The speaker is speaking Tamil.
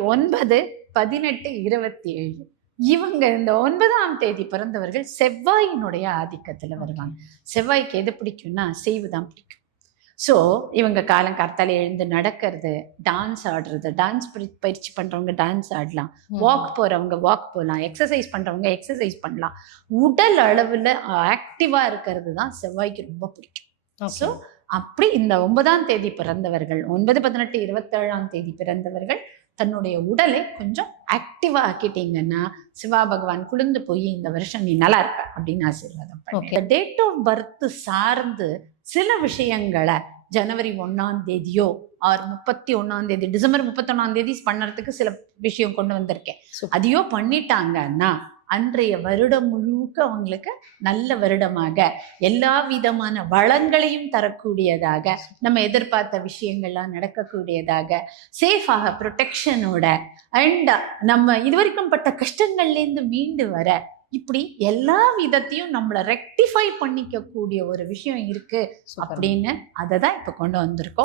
9, 18, 27 இவங்க இந்த 9ஆம் தேதி பிறந்தவர்கள் செவ்வாயினுடைய ஆதிக்கத்துல வருவாங்க. செவ்வாய்க்கு எது பிடிக்கும்னா செய்வுதான் பிடிக்கும். ஸோ இவங்க காலங்கார்த்தால எழுந்து நடக்கிறது, டான்ஸ் ஆடுறது, டான்ஸ் பயிற்சி பண்றவங்க டான்ஸ் ஆடலாம், வாக் போறவங்க வாக் போகலாம், எக்ஸசைஸ் பண்றவங்க எக்ஸசைஸ் பண்ணலாம். உடல் அளவுல ஆக்டிவா இருக்கிறது தான் செவ்வாய்க்கு ரொம்ப பிடிக்கும். ஸோ அப்படி இந்த 9ஆம் தேதி பிறந்தவர்கள், 9, 18, 27ஆம் தேதி பிறந்தவர்கள் தன்னுடைய உடலை கொஞ்சம் ஆக்டிவா ஆக்கிட்டீங்கன்னா சிவா பகவான் குளிர்ந்து போய் இந்த வருஷம் நீ நல்லா இருப்ப அப்படின்னு ஆசீர்வாதம் பண்ணுங்க. டேட் ஆஃப் பர்த் சார்ந்து சில விஷயங்களை ஜனவரி 1ஆம் தேதியோ ஆர் 31ஆம் தேதி, டிசம்பர் 31ஆம் தேதி பண்ணுறதுக்கு சில விஷயம் கொண்டு வந்திருக்கேன். அதையோ பண்ணிட்டாங்கன்னா அன்றைய வருடம் முழுக்க அவங்களுக்கு நல்ல வருடமாக எல்லா விதமான வளங்களையும் தரக்கூடியதாக, நம்ம எதிர்பார்த்த விஷயங்கள்லாம் நடக்கக்கூடியதாக, சேஃபாக ப்ரொடெக்ஷனோட அண்ட் நம்ம இதுவரைக்கும் பட்ட கஷ்டங்கள்லேருந்து மீண்டு வர இப்படி எல்லா விதத்தையும் நம்மளை ரெக்டிஃபை பண்ணிக்க கூடிய ஒரு விஷயம் இருக்கு அப்படின்னு அதை தான் இப்போ கொண்டு வந்திருக்கோம்.